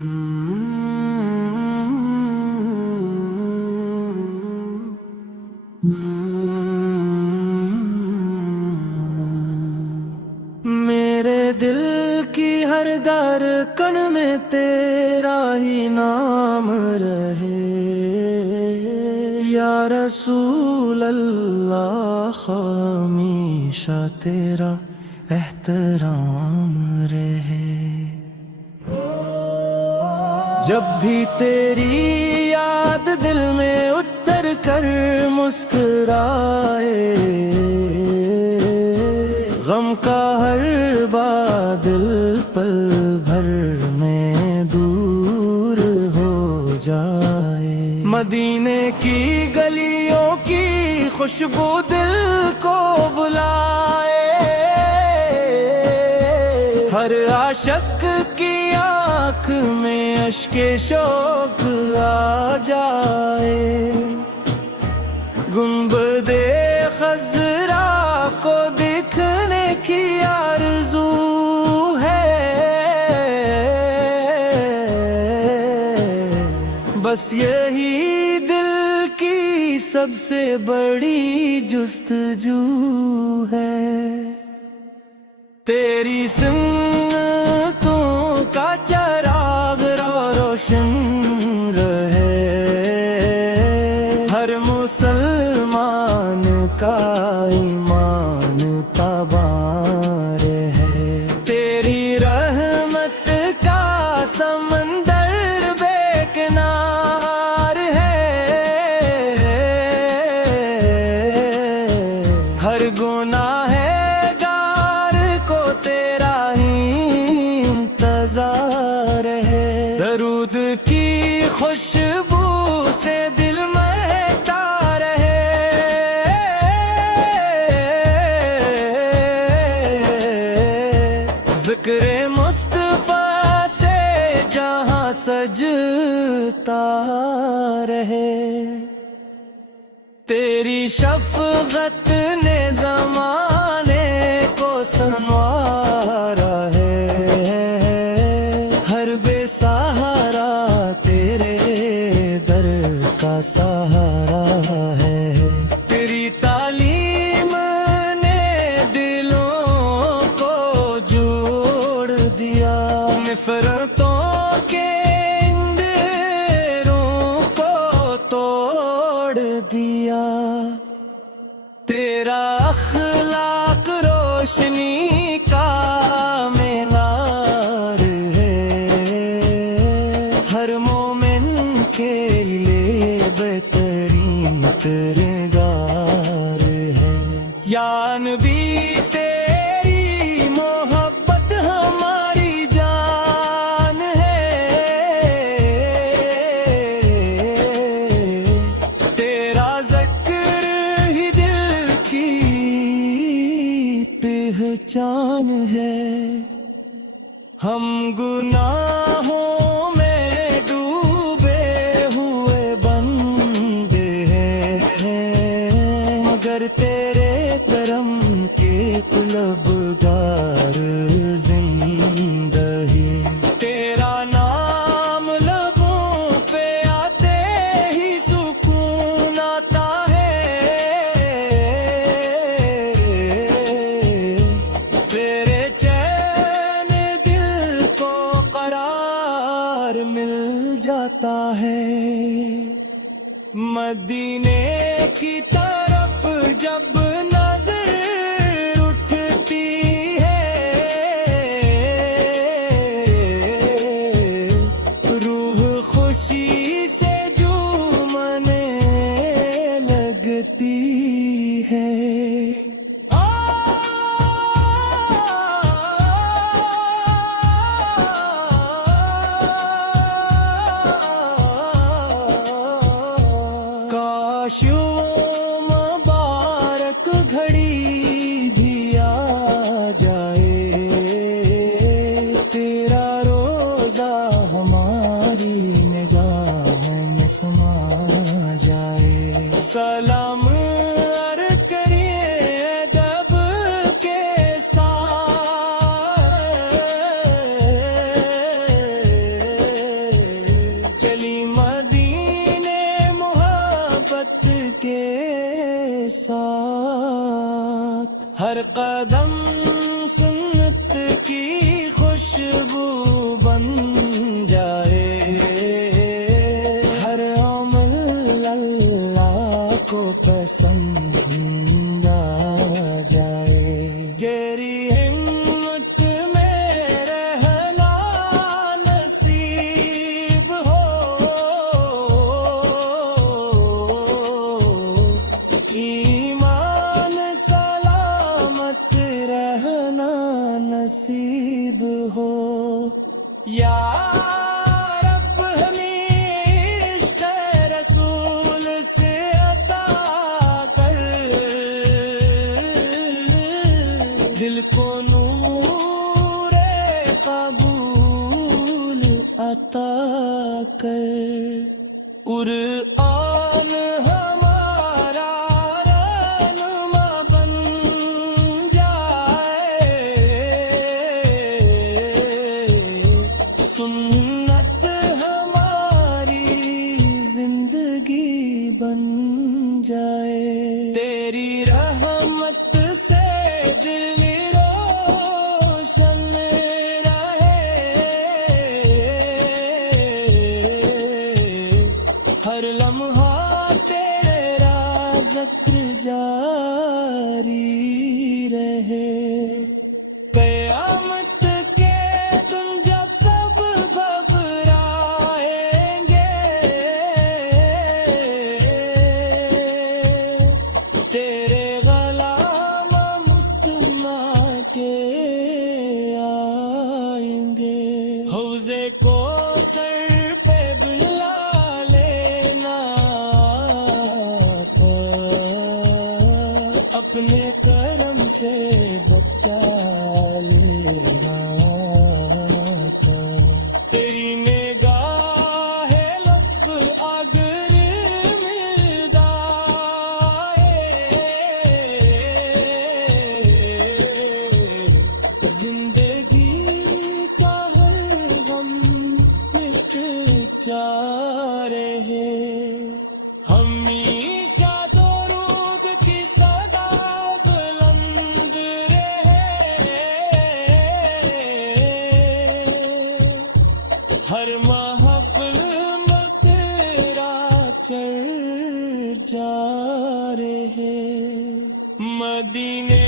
میرے دل کی ہر دھڑکن میں تیرا ہی نام رہے یا رسول اللہ، ہمیشہ تیرا احترام رہے۔ جب بھی تیری یاد دل میں اتر کر مسکرائے، غم کا ہر بادل پل بھر میں دور ہو جائے۔ مدینے کی گلیوں کی خوشبو دل کو بلائے، ہر عاشق کی آنکھ میں اشک شوق آ جائے۔ گنبدِ خضرا کو دیکھنے کی آرزو ہے، بس یہی دل کی سب سے بڑی جستجو ہے۔ تیری سنتوں کا چراغ روشن رہے، ہر مسلمان کا ایمان تاباں رہے۔ تیری رحمت کا سمندر بے کنار ہے، ہر گناہ درود کی خوشبو سے دل مہکتا رہے۔ ذکر مصطفیٰ سے جہاں سجتا رہے۔ تیری شفقت نے زمانے کو سنوارا ہے، سہارا تیرے در کا سہارا ہے۔ تیری تعلیم نے دلوں کو جوڑ دیا، نفرتوں کے اندھیروں کو توڑ دیا۔ تیرا اخلاق روشنی کا مینار ہے، ہر مومن کے لیے بہترین کردگار ہے۔ یا نبی تیری محبت ہماری جان ہے، تیرا ذکر ہی دل کی پہچان ہے۔ ہم گناہوں میں ڈوبے ہوئے بندے ہیں، مگر تیرے کرم کے طلبگار زندہ ہی۔ تیرا نام لبوں پہ آتے ہی سکون آتا ہے، تیرے چین دل کو قرار مل جاتا ہے۔ مدینے کی طرف جب نظر اٹھتی ہے، روح خوشی سے جھومنے لگتی ہے۔ کاش وہ مبارک گھڑی بھی آ جائے، تیرا روزہ ہماری نگاہ میں سما جائے۔ سلام عرض کریے ادب کے ساتھ، چلی مدینے محبت کے ساتھ، ہر قدم سنت کی خوشبو بن جائے، ہر عمل اللہ کو پسند آ جائے، گہری ہمت میں رہنا نصیب ہو، ایمان سلامت رہنا نصیب ہو، یا رب ہمیں عشق رسول سے عطا کر، دل کو نور قبول عطا کر، قرآن ہمارا رہنما بن جائے، سنت ہماری زندگی بن جائے، تیری رحمت سے دل روشن رہے، ہر لمحہ تیرا ذکر جاری رہے، قیامت کے دن جب سب گھبرائیں گے، تیرے غلام مستمع کے آئیں گے، حوضے کو سر پہ بلا لینا اپنے کرم سے بچا لینا، تیری نگاہ لطف اگر مل جائے، زندگی کا ہر غم مٹ جائے، ہمیشہ درود کی صدا بلند رہے، ہر محفل میں تیرا چرچا رہے، مدینے